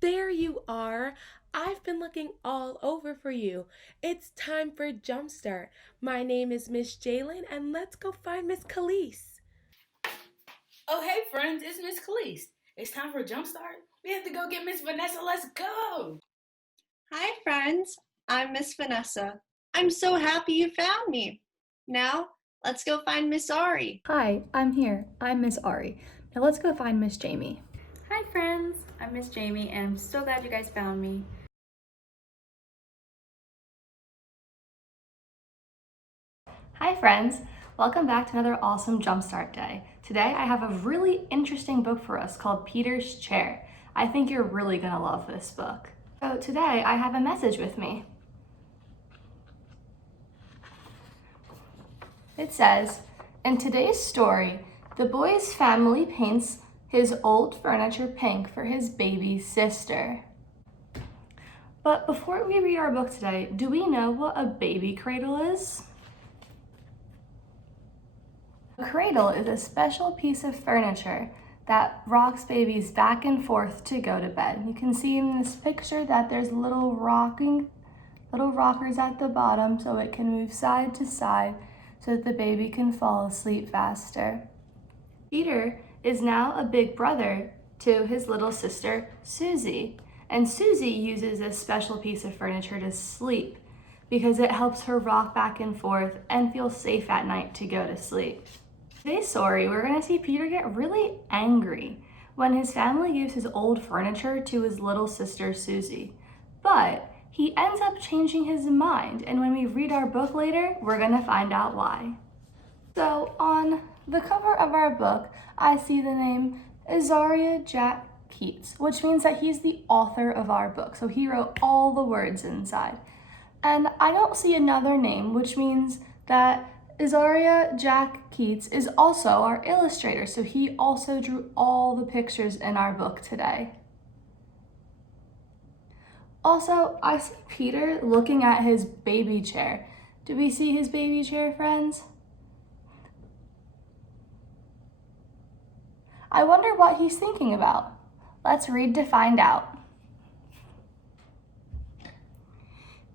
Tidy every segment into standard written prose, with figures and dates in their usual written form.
There you are. I've been looking all over for you. It's time for Jumpstart. My name is Miss Jailyn, and let's go find Miss Khalees. Oh, hey, friends, it's Miss Khalees. It's time for Jumpstart. We have to go get Miss Vanessa. Let's go. Hi, friends. I'm Miss Vanessa. I'm so happy you found me. Now, let's go find Miss Ari. Hi, I'm here. I'm Miss Ari. Now let's go find Miss Jamie. Hi friends, I'm Miss Jamie and I'm so glad you guys found me. Hi friends, welcome back to another awesome Jumpstart day. Today I have a really interesting book for us called Peter's Chair. I think you're really gonna love this book. So today I have a message with me. It says, in today's story, the boy's family paints his old furniture pink for his baby sister. But before we read our book today, do we know what a baby cradle is? A cradle is a special piece of furniture that rocks babies back and forth to go to bed. You can see in this picture that there's little rockers at the bottom so it can move side to side so that the baby can fall asleep faster. Peter is now a big brother to his little sister, Susie. And Susie uses this special piece of furniture to sleep because it helps her rock back and forth and feel safe at night to go to sleep. Today's story, we're gonna see Peter get really angry when his family gives his old furniture to his little sister, Susie. But he ends up changing his mind, and when we read our book later, we're gonna find out why. So on the cover of our book, I see the name Isaiah Jack Keats, which means that he's the author of our book. So he wrote all the words inside. And I don't see another name, which means that Isaiah Jack Keats is also our illustrator. So he also drew all the pictures in our book today. Also, I see Peter looking at his baby chair. Do we see his baby chair, friends? I wonder what he's thinking about. Let's read to find out.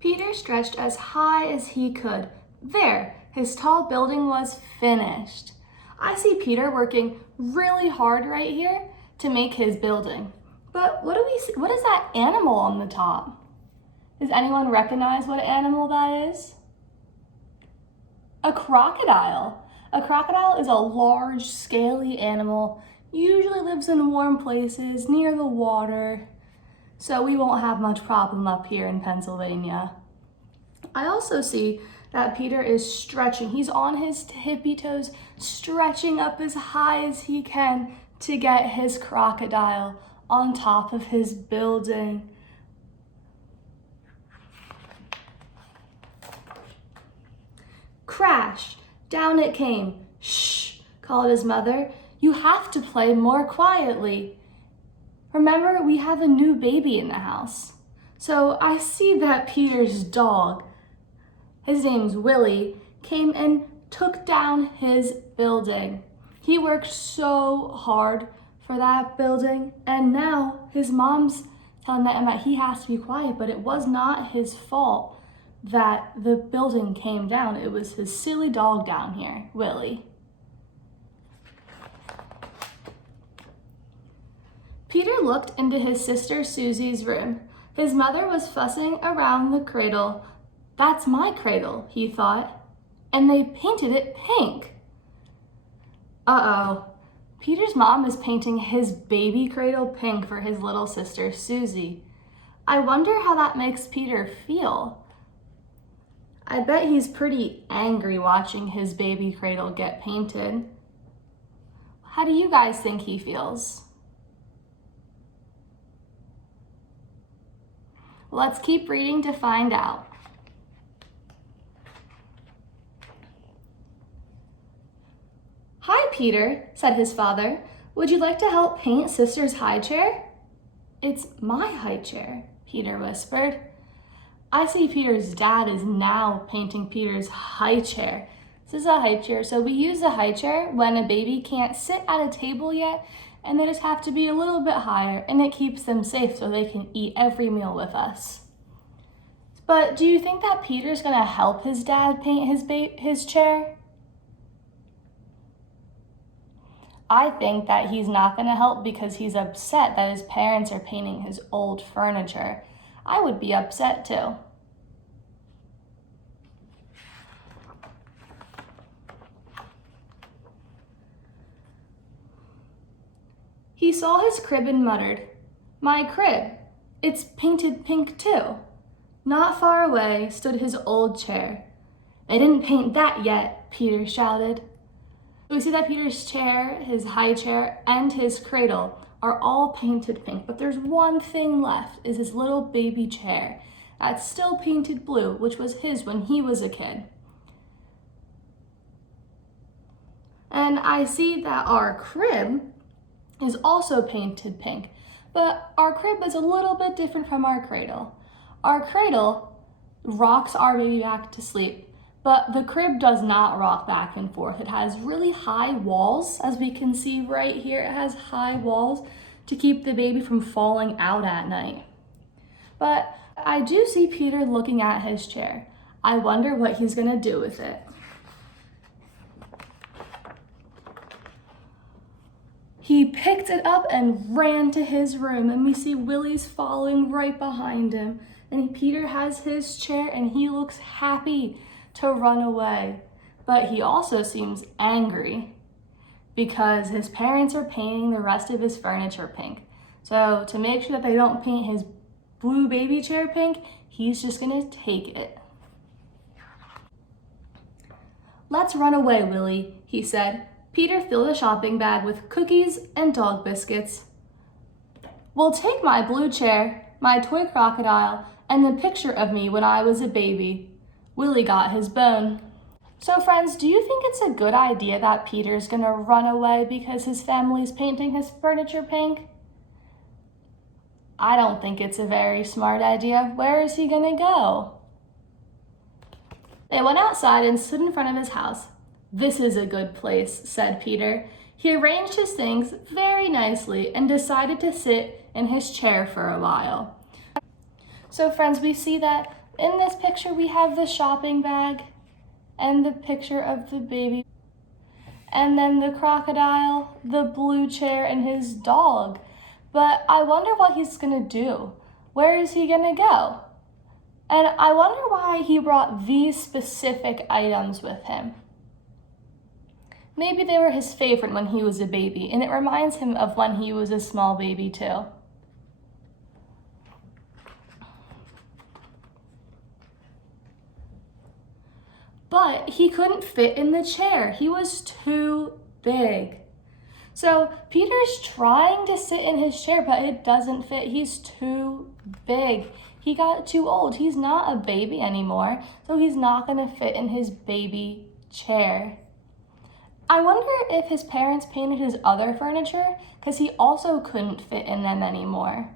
Peter stretched as high as he could. There, his tall building was finished. I see Peter working really hard right here to make his building. But what do we see? What is that animal on the top? Does anyone recognize what animal that is? A crocodile. A crocodile is a large, scaly animal, usually lives in warm places near the water, so we won't have much problem up here in Pennsylvania. I also see that Peter is stretching. He's on his tippy toes, stretching up as high as he can to get his crocodile on top of his building. Crash! Down it came. Shh, called his mother. You have to play more quietly. Remember, we have a new baby in the house. So I see that Peter's dog, his name's Willie, came and took down his building. He worked so hard for that building, and now his mom's telling him that he has to be quiet, but it was not his fault that the building came down. It was his silly dog down here, Willie. Peter looked into his sister Susie's room. His mother was fussing around the cradle. That's my cradle, he thought, and they painted it pink. Uh-oh. Peter's mom is painting his baby cradle pink for his little sister Susie. I wonder how that makes Peter feel. I bet he's pretty angry watching his baby cradle get painted. How do you guys think he feels? Let's keep reading to find out. Hi, Peter, said his father. Would you like to help paint Sister's high chair? It's my high chair, Peter whispered. I see Peter's dad is now painting Peter's high chair. This is a high chair, so we use a high chair when a baby can't sit at a table yet and they just have to be a little bit higher, and it keeps them safe so they can eat every meal with us. But do you think that Peter's gonna help his dad paint his chair? I think that he's not gonna help because he's upset that his parents are painting his old furniture. I would be upset too. He saw his crib and muttered, "My crib, it's painted pink too." Not far away stood his old chair. "They didn't paint that yet," Peter shouted. We see that Peter's chair, his high chair, and his cradle are all painted pink, but there's one thing left, is his little baby chair. That's still painted blue, which was his when he was a kid. And I see that our crib is also painted pink, but our crib is a little bit different from our cradle. Our cradle rocks our baby back to sleep, but the crib does not rock back and forth. It has really high walls, as we can see right here. It has high walls to keep the baby from falling out at night. But I do see Peter looking at his chair. I wonder what he's gonna do with it. He picked it up and ran to his room, and we see Willie's following right behind him. And Peter has his chair and he looks happy to run away. But he also seems angry because his parents are painting the rest of his furniture pink. So to make sure that they don't paint his blue baby chair pink, he's just gonna take it. "Let's run away, Willie," he said. Peter filled a shopping bag with cookies and dog biscuits. "We'll take my blue chair, my toy crocodile, and the picture of me when I was a baby." Willie got his bone. So friends, do you think it's a good idea that Peter's gonna run away because his family's painting his furniture pink? I don't think it's a very smart idea. Where is he gonna go? They went outside and stood in front of his house. "This is a good place," said Peter. He arranged his things very nicely and decided to sit in his chair for a while. So friends, we see that in this picture we have the shopping bag and the picture of the baby, and then the crocodile, the blue chair, and his dog. But I wonder what he's gonna do. Where is he gonna go? And I wonder why he brought these specific items with him. Maybe they were his favorite when he was a baby, and it reminds him of when he was a small baby too. But he couldn't fit in the chair. He was too big. So Peter's trying to sit in his chair, but it doesn't fit. He's too big. He got too old. He's not a baby anymore, so he's not gonna fit in his baby chair. I wonder if his parents painted his other furniture because he also couldn't fit in them anymore.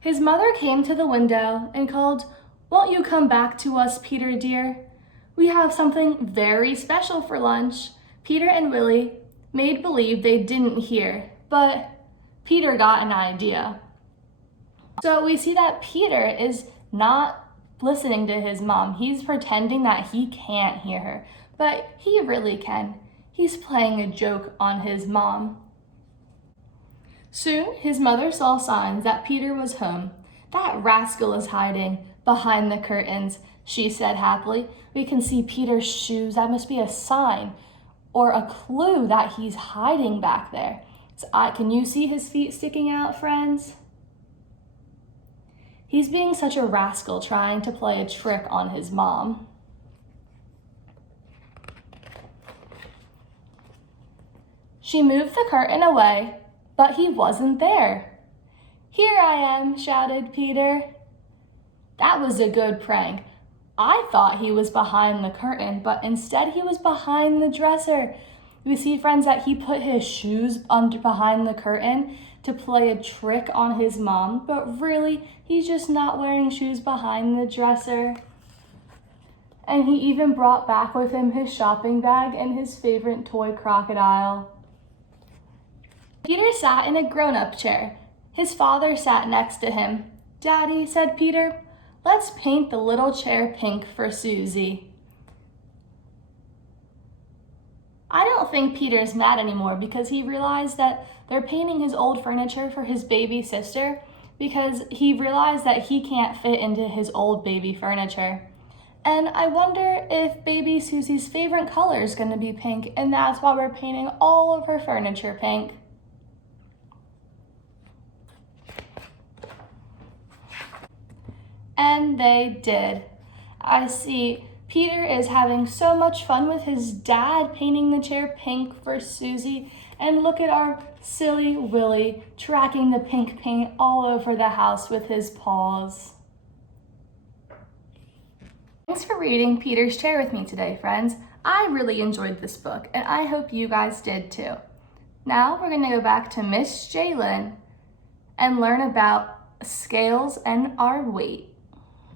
His mother came to the window and called, "Won't you come back to us, Peter dear? We have something very special for lunch." Peter and Willie made believe they didn't hear, but Peter got an idea. So we see that Peter is not listening to his mom. He's pretending that he can't hear her, but he really can. He's playing a joke on his mom. Soon, his mother saw signs that Peter was home. "That rascal is hiding behind the curtains," she said happily. "We can see Peter's shoes. That must be a sign or a clue that he's hiding back there." Can you see his feet sticking out, friends? He's being such a rascal trying to play a trick on his mom. She moved the curtain away, but he wasn't there. "Here I am," shouted Peter. That was a good prank. I thought he was behind the curtain, but instead he was behind the dresser. We see, friends, that he put his shoes behind the curtain to play a trick on his mom, but really, he's just not wearing shoes behind the dresser. and he even brought back with him his shopping bag and his favorite toy crocodile. Peter sat in a grown-up chair. His father sat next to him. "Daddy," said Peter, "let's paint the little chair pink for Susie." I don't think Peter's mad anymore because he realized that they're painting his old furniture for his baby sister because he realized that he can't fit into his old baby furniture. And I wonder if baby Susie's favorite color is going to be pink, and that's why we're painting all of her furniture pink. And they did. I see Peter is having so much fun with his dad painting the chair pink for Susie, and look at our silly Willie tracking the pink paint all over the house with his paws. Thanks for reading Peter's Chair with me today, friends. I really enjoyed this book, and I hope you guys did too. Now we're going to go back to Miss Jailyn and learn about scales and our weight.